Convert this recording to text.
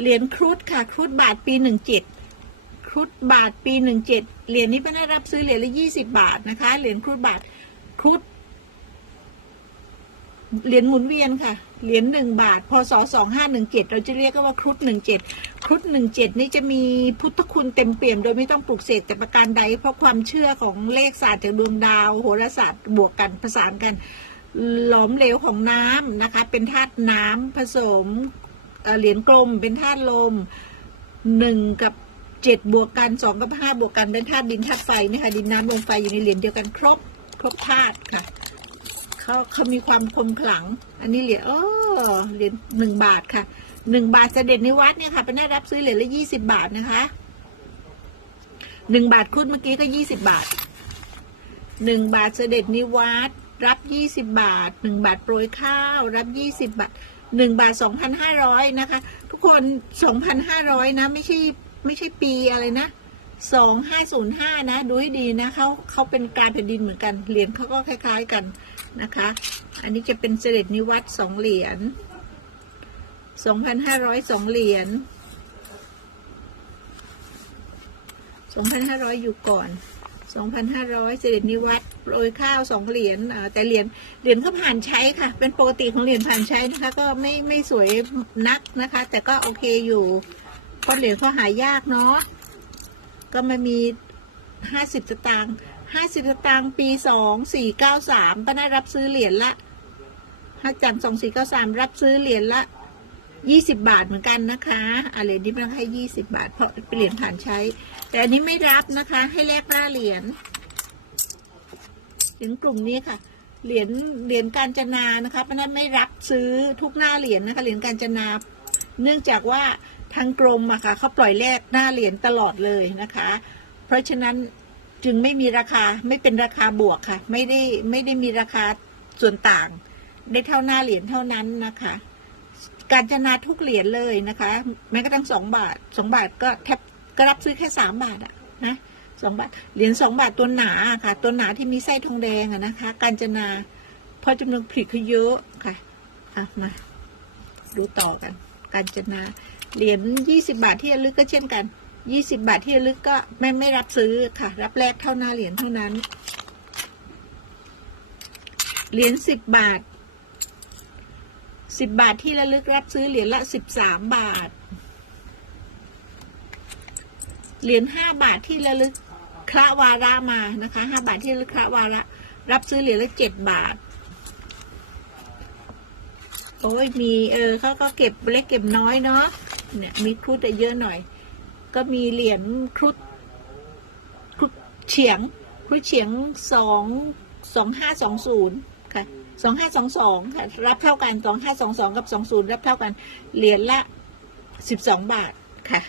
เหรียญครุฑค่ะ ครุฑบาทปีหนึ่งเจ็ดครุฑบาทปีหนึ่งเจ็ดเหรียญนี้เป็นได้รับซื้อเหรียญละยี่สิบาทนะคะ เหรียญครุฑบาทครุฑเหรียญหมุนเวียนค่ะ เหรียญหนึ่งบาท พศสองห้าหนึ่งเจ็ดเราจะเรียกว่าครุฑหนึ่งเจ็ดครุฑหนึ่งเจ็ดนี่จะมีพุทธคุณเต็มเปี่ยม โดยไม่ต้องปลุกเสกแต่ประการใด เพราะความเชื่อของเลขศาสตร์จากดวงดาว โหราศาสตร์บวกกันผสานกัน หลอมเหลวของน้ำนะคะ เป็นธาตุน้ำผสม เหรียญกลมเป็นธาตุลมหนึ่งกับเจ็ดบวกกันสองกับห้าบวกกันเป็นธาตุดินธาตุไฟนี่ค่ะดินน้ำลมไฟอยู่ในเหรียญเดียวกันครบครบธาตุค่ะเขาเขามีความคมขลัง อันนี้เหรียญโอ้เหรียญหนึ่งบาทค่ะหนึ่งบาทเสด็จนิวัตเนี่ยค่ะเป็นได้รับซื้อเหรียญละยี่สิบบาทนะคะหนึ่งบาทคุณเมื่อกี้ก็ยี่สิบาทหนึ่งบาทเสด็จนิวัต รับยี่สิบาทหนึ่งบาทโปรยข้าว รับยี่สิบาทหนึ่งบาทสองพันห้าร้อยนะคะ ทุกคนสองพันห้าร้อยนะ ไม่ใช่ไม่ใช่ปีอะไรนะสองห้าศูนย์ห้านะ ดูให้ดีนะเขาเขาเป็นการแผ่นดินเหมือนกัน เหรียญเขาก็คล้าย ๆกันนะคะ อันนี้จะเป็นเสด็จนิวัตสองเหรียญสองพันห้าร้อยสองเหรียญสองพันห้าร้อยอยู่ก่อน 2,500 เสด็จนิวัตรโปรยข้าวสองเหรียญแต่เหรียญเหรียญเขาผ่านใช้ค่ะ เป็นปกติของเหรียญผ่านใช้นะคะ ก็ไม่ไม่สวยนักนะคะ แต่ก็โอเคอยู่เพราะเหรียญเขาหายากเนาะก็มามี 50สตางค์50สตางค์ปี 2493ป้าได้รับซื้อเหรียญละห้าจัน2493 รับซื้อเหรียญละ 20บาทเหมือนกันนะคะอะเหรียญนี้มันให้20บาท เพราะเป็นเหรียญผ่านใช้ แต่อันนี้ไม่รับนะคะ ให้แลกหน้าเหรียญเหรียญกลุ่มนี้ค่ะ เหรียญเหรียญการจนานะคะเพราะฉะนั้นไม่รับซื้อทุกหน้าเหรียญนะคะ เหรียญการจนา เนื่องจากว่าทางกรมอะค่ะเขาปล่อยแลกหน้าเหรียญตลอดเลยนะคะ เพราะฉะนั้นจึงไม่มีราคาไม่เป็นราคาบวกค่ะ ไม่ได้ไม่ได้มีราคาส่วนต่าง ได้เท่าหน้าเหรียญเท่านั้นนะคะ การจนาทุกเหรียญเลยนะคะ แม้กระทั่งสองบาทสองบาทก็แทบก็รับซื้อแค่สามบาทอะนะสองบาทเหรียญสองบาทตัวหนาค่ะ ตัวหนาที่มีไส้ทองแดงอะนะคะ การจนาพราะจำนวนผลิตเขาเยอะค่ะอะมาดูต่อกัน การจนาเหรียญยี่สิบาทที่ระลึกก็เช่นกันยี่สิบาทที่ระลึกก็ไม่ไม่รับซื้อค่ะ รับแลกเท่าหน้าเหรียญเท่านั้นเหรียญสิบบาท สิบบาทที่ระลึกรับซื้อเหรียญละสิบสามบาท เหรียญห้าบาทที่ระลึกคระวาระมานะคะห้าบาทที่ระลึกคระวาระ รับซื้อเหรียญละเจ็ดบาท โอ้ยมีเออเขาก็เก็บเล็กเก็บน้อยเนาะเนี่ยมีครุฑเยอะหน่อย ก็มีเหรียญครุฑครุฑเฉียงครุฑเฉียงสองสองห้าสองศูนย์ค่ะ สองห้าสองสองค่ะรับเท่ากันสองห้าสองสองกับสองศูนย์รับเท่ากัน เหรียญละสิบสองบาทค่ะ